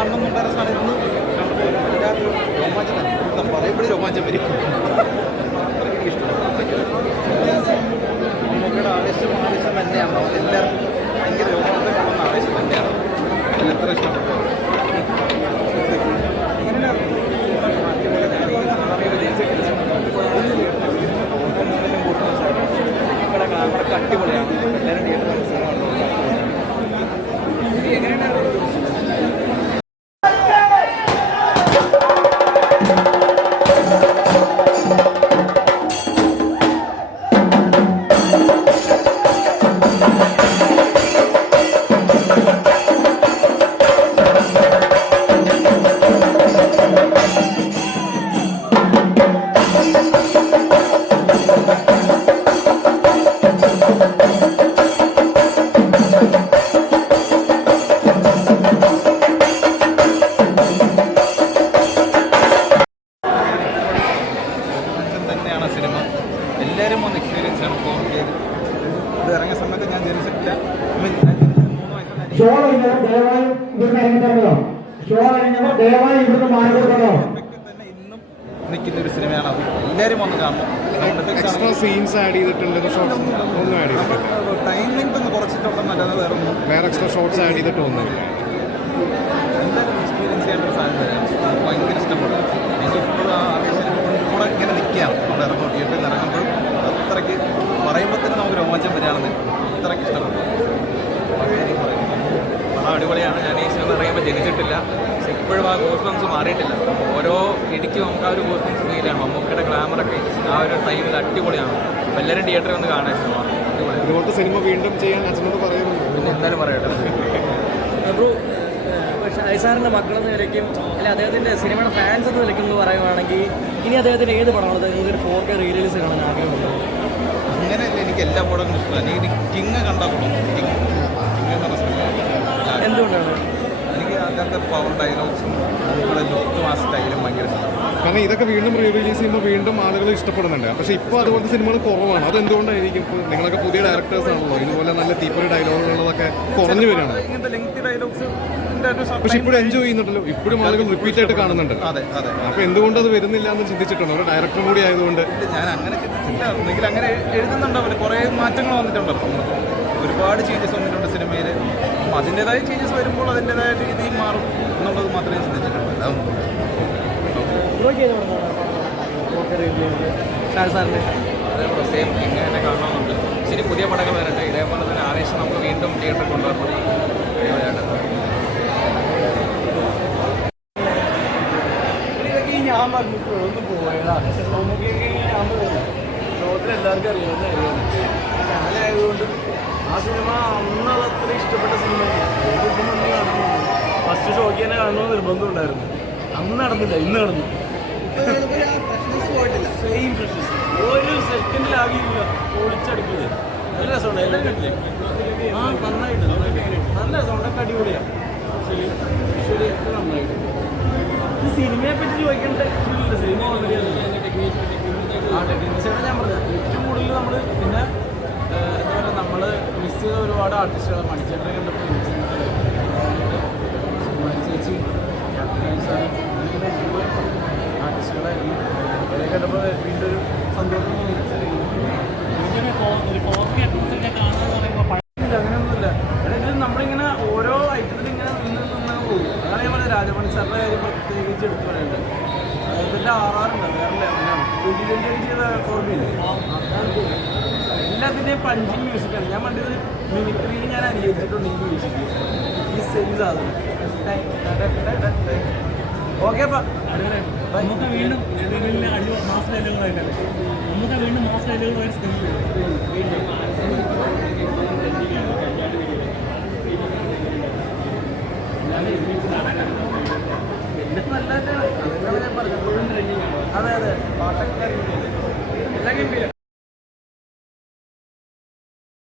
കാണണം എന്നുണ്ടായിരുന്ന സാധനം രോമാഞ്ചം പറയുമ്പോഴേ രോമാഞ്ചം വരും. അത്രയ്ക്ക് ഇഷ്ടമാണ് മമ്മൂക്കയുടെ ആവേശം തന്നെയാണ്. എല്ലാവർക്കും ഭയങ്കര രോമാഞ്ചം കൊള്ളുന്ന ആവേശം തന്നെയാണ്. എത്ര ഇഷ്ടപ്പെട്ടു ക്യാമറ അടിപൊളിയാണ്. എല്ലാവരും തിയേറ്ററിൽ സിനിമ എല്ലാവരും ഒന്ന് എക്സ്പീരിയൻസ് ആണ്. ഫോൺ ചെയ്ത് ഇത് ഇറങ്ങിയ സമയത്ത് ഞാൻ ജനിച്ചിട്ടില്ല. ഷോ ദയവായി ഇവിടുന്ന് ഇറങ്ങിത്തരണോ? ഷോ കഴിഞ്ഞപ്പോൾ ദയവായി ഇവിടുന്ന് മാറിക്കൊടുക്കണോ? ഇന്നും നിൽക്കുന്ന ഒരു സിനിമയാണ് അത്. എല്ലാവരും വന്ന് കാണണം. സീൻസ് ആഡ് ചെയ്തിട്ടുണ്ട്, ടൈം ലിമിറ്റ് ഒന്ന് കുറച്ചിട്ടുണ്ടെന്നല്ലാതെ വേറെ ഒന്നും വേറെ എക്സ്ട്രാ ഷോർട്സ് ആഡ് ചെയ്തിട്ടൊന്നുമില്ല. എന്തായാലും എക്സ്പീരിയൻസ് ചെയ്യേണ്ട ഒരു സാധനം തരാം. ഭയങ്കര ഇഷ്ടപ്പെടും. എനിക്ക് ഇപ്പോഴും ആ ആവേശം കൂടെ ഇങ്ങനെ നിൽക്കുകയാണ്. അവിടെ ഇറങ്ങും തിയേറ്ററിൽ നിന്ന് ഇറങ്ങുമ്പോഴും അത്രയ്ക്ക് പറയുമ്പോൾ തന്നെ നമുക്ക് രോമാഞ്ചം വരികയാണെന്ന് അത്രയ്ക്ക് ഇഷ്ടപ്പെടും. പടം അടിപൊളിയാണ്. ഞാൻ ഈ സിനിമ ഇറങ്ങിയപ്പോൾ ജനിച്ചിട്ടില്ല. പക്ഷെ ഇപ്പോഴും ആ ഗോസ്ബംസ് മാറിയിട്ടില്ല. ഓരോ ഇടിക്കും നമുക്ക് ആ ഒരു ഗോസ്ബംസ് ഫീലാണ്. മമ്മൂക്കയുടെ ഗ്ലാമറൊക്കെ ആ ഒരു ടൈമിൽ അടിപൊളിയാണ്. അപ്പോൾ എല്ലാവരും തിയേറ്ററിൽ വന്ന് കാണാൻ സിനിമ അടിപൊളിയാണ്. ഇതുപോലത്തെ സിനിമ വീണ്ടും ചെയ്യാൻ അച്ഛനോട് പറയുന്നു. പിന്നെ എന്തായാലും പറയട്ടെ. ഐസാറിൻ്റെ മക്കളെന്ന നിലയ്ക്കും അല്ലെ അദ്ദേഹത്തിൻ്റെ സിനിമയുടെ ഫാൻസ് എന്ന നിലയ്ക്കും എന്ന് പറയുകയാണെങ്കിൽ ഇനി അദ്ദേഹത്തിൻ്റെ ഏത് പടമാണ് നിങ്ങൾക്കൊരു 4K റീലീസ് കാണാൻ ആഗ്രഹമുണ്ട്? അങ്ങനെയല്ല, എനിക്ക് എല്ലാ പടവും ഇഷ്ടമല്ല. എനിക്ക് കിങ് കണ്ടാൽ കിങ് എന്ന് പറഞ്ഞ എന്തുകൊണ്ടാണ്? എനിക്ക് അതിനകത്ത് പവർ ഡയലോഗ്സും അതുപോലെ ലുക്കും ആ സ്റ്റൈലും ഭയങ്കര ഇഷ്ടമാണ്. കാരണം ഇതൊക്കെ വീണ്ടും റിലീസ് ചെയ്യുമ്പോൾ വീണ്ടും ആളുകൾ ഇഷ്ടപ്പെടുന്നുണ്ട്. പക്ഷേ ഇപ്പോൾ അതുപോലത്തെ സിനിമകൾ കുറവാണ്. അതെന്തുകൊണ്ടായിരിക്കും? നിങ്ങളൊക്കെ പുതിയ ഡയറക്ടേഴ്സ് ആണല്ലോ, ഇതുപോലെ നല്ല തീപ്പൊരി ഡയലോഗുകളൊക്കെ കുറഞ്ഞു വരികയാണ്. ഇങ്ങനത്തെ ലെങ്തി ഡയലോഗ്സ് പക്ഷെ ഇപ്പോഴും എൻജോയ് ചെയ്യുന്നുണ്ടല്ലോ, ഇപ്പോഴും ആളുകൾ റിപ്പീറ്റ് ആയിട്ട് കാണുന്നുണ്ട്. അതെ അതെ. അപ്പോൾ എന്തുകൊണ്ട് അത് വരുന്നില്ല എന്ന് ചിന്തിച്ചിട്ടുണ്ടോ? ഒരു ഡയറക്ടറും കൂടി ആയതുകൊണ്ട്. ഞാൻ അങ്ങനെ ചിന്തിച്ചില്ല. ഒന്നെങ്കിൽ അങ്ങനെ എഴുതുന്നുണ്ടാവില്ല. കുറേ മാറ്റങ്ങൾ വന്നിട്ടുണ്ടല്ലോ, ഒരുപാട് ചേഞ്ചസ് വന്നിട്ടുണ്ട് സിനിമയിൽ. അപ്പം അതിൻ്റെതായ ചേഞ്ചസ് വരുമ്പോൾ അതിൻ്റെതായ രീതിയിൽ മാറും എന്നുള്ളത് മാത്രമേ ചിന്തിച്ചിട്ടുള്ളൂ. അതേപോലെ സെയിം ഇങ്ങനെ കാണണമെന്നുണ്ട്. ശരി, പുതിയ പടങ്ങൾ വരട്ടെ. ഇതേപോലെ തന്നെ ആവേശം നമുക്ക് വീണ്ടും തിയേറ്ററിൽ കൊണ്ടുവരണം. ഇതൊക്കെ ഞാൻ പറഞ്ഞിട്ടൊന്ന് പോയതാണ്. നമുക്കൊക്കെ ഞാൻ ലോകത്തിൽ എല്ലാവർക്കും അറിയാവുന്ന ഞാനായതുകൊണ്ട് ആ സിനിമ അന്ന് അത്ര ഇഷ്ടപ്പെട്ട സിനിമയാണ്. ഇപ്പം വന്ന് കാണുന്നുണ്ട്. ഫസ്റ്റ് ഷോയ്ക്ക് തന്നെ കാണണമെന്ന് നിർബന്ധം ഉണ്ടായിരുന്നു. അന്ന് നടന്നില്ല, ഇന്ന് നടന്നു. സെയിം ഫ്രഷ്നസ് ഒരു സെക്കൻഡിലാകില്ല. പൊളിച്ചടിക്കുന്നത് നല്ല രസമുണ്ട്. എല്ലാം കണ്ടില്ലേ? ആ നന്നായിട്ട് നല്ല രസമുണ്ടൊക്കെ അടിപൊളിയാണ്. ശരിയൊക്കെ നന്നായിട്ട്. ഈ സിനിമയെ പറ്റി ചോദിക്കേണ്ട സിനിമ ടെക്നീഷ്യനാണ് ഞാൻ പറഞ്ഞത്. ഏറ്റവും കൂടുതൽ നമ്മൾ പിന്നെ എന്താ പറയുക, നമ്മൾ മിസ് ചെയ്ത ഒരുപാട് ആർട്ടിസ്റ്റുകളെ മണിച്ചേട്ടനെ കണ്ടപ്പോൾ ചേച്ചി ആർട്ടിസ്റ്റുകളെ കണ്ടപ്പോൾ വീണ്ടും ഒരു സന്തോഷം തോന്നി. അങ്ങനെയൊന്നുമില്ല. എങ്കിലും നമ്മളിങ്ങനെ ഓരോ ഐറ്റത്തിൽ ഇങ്ങനെ നിന്ന് പോകും. അതാണ് ഞാൻ പറഞ്ഞത്. രാജമണി സാറിൻ്റെ കാര്യം പ്രത്യേകിച്ച് എടുത്ത് പറയേണ്ടത്. ഇതിൻ്റെ ആറാറുണ്ട് വേറെ ലെവലാണ്. 2020 ചെയ്ത ഓർമ്മയില്ല. എല്ലാത്തിൻ്റെയും പഞ്ചിങ് മ്യൂസിക്കാണ്. ഞാൻ പണ്ടത് മിമിക്രിയിൽ ഞാൻ അനുകരിച്ചിട്ടുണ്ട് ഈ മ്യൂസിക്. ഈ സെയിം സാധനം. ഓക്കെ അപ്പം നമുക്ക് വീണ്ടും മാസ് ഡയലോഗുകളായിട്ടല്ലേ? നമുക്ക് വീണ്ടും മാസ് ഡയലോഗുകളായിട്ട് വീണ്ടും